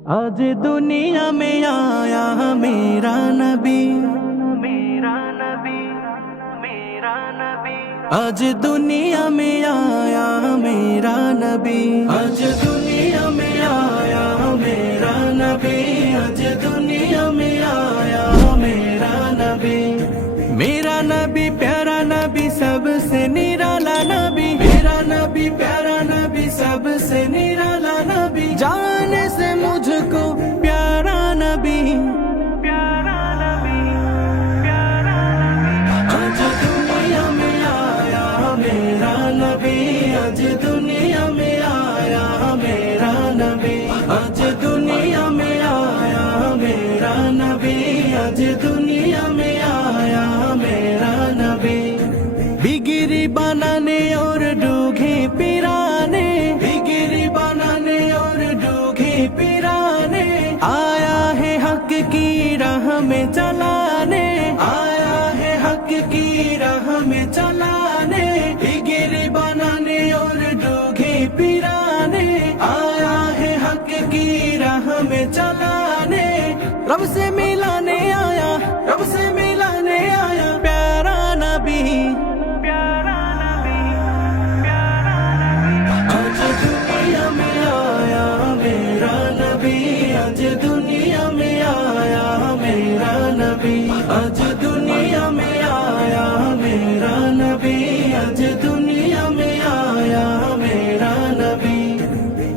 आज दुनिया में आया मेरा नबी, मेरा नबी, मेरा नबी। आज दुनिया में आया मेरा नबी, आज दुनिया में आया मेरा नबी, आज दुनिया में आया मेरा नबी। मेरा नबी प्यारा नबी सबसे निराला नबी, मेरा नबी प्यारा नबी सबसे निराला नबी। जाने से मुझको प्यारा नबी, प्यारा नबी, प्यारा नबी। आज दुनिया में आया मेरा नबी, आज दुनिया में आया मेरा नबी, आज दुनिया में आया मेरा नबी, आज दुनिया में आया मेरा नबी। बिगिरी बनाने और डूघे पिराने, बिगिरी बनाने और डूघे पिराने, आया है हक की राह में चलाने, आया है हक की राह में चलाने। बिगिरी बनाने और डूघे पिराने, आया है हक की राह में चलाने। रब से मिलाने आया, रब से मिलाने आया प्यारा नबी, प्यारा नबी, प्यारा नबी। आज दुनिया में आया मेरा नबी, आज दुनिया में आया मेरा नबी, आज दुनिया में आया मेरा नबी, आज दुनिया में आया मेरा नबी।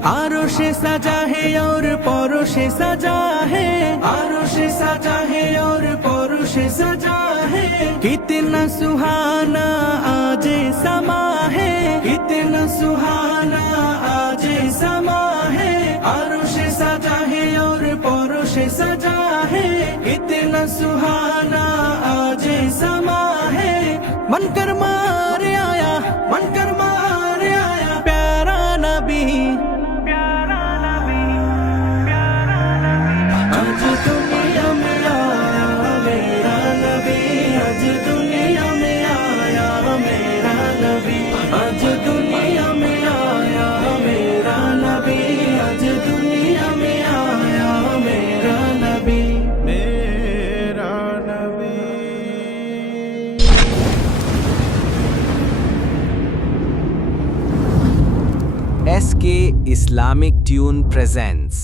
आरोशे सजा है और परोशे सजा है, आरोशे सजा है और परोशे सजा है। कितना सुहाना आज समा है, कितना सुहाना आज समा है। आरोशे सजा है और परोशे सजा है, कितना सुहाना आज समा है। बनकर मारे आया, बनकर मारे आया प्यारा नबी, प्यारा नबी, प्यारा नबी। आज दुनिया में आया मेरा नबी, आज दुनिया में आया मेरा नबी, आज दुनिया में आया मेरा नबी, आज दुनिया में आया मेरा नबी, मेरा नबी। SK Islamic Tune presents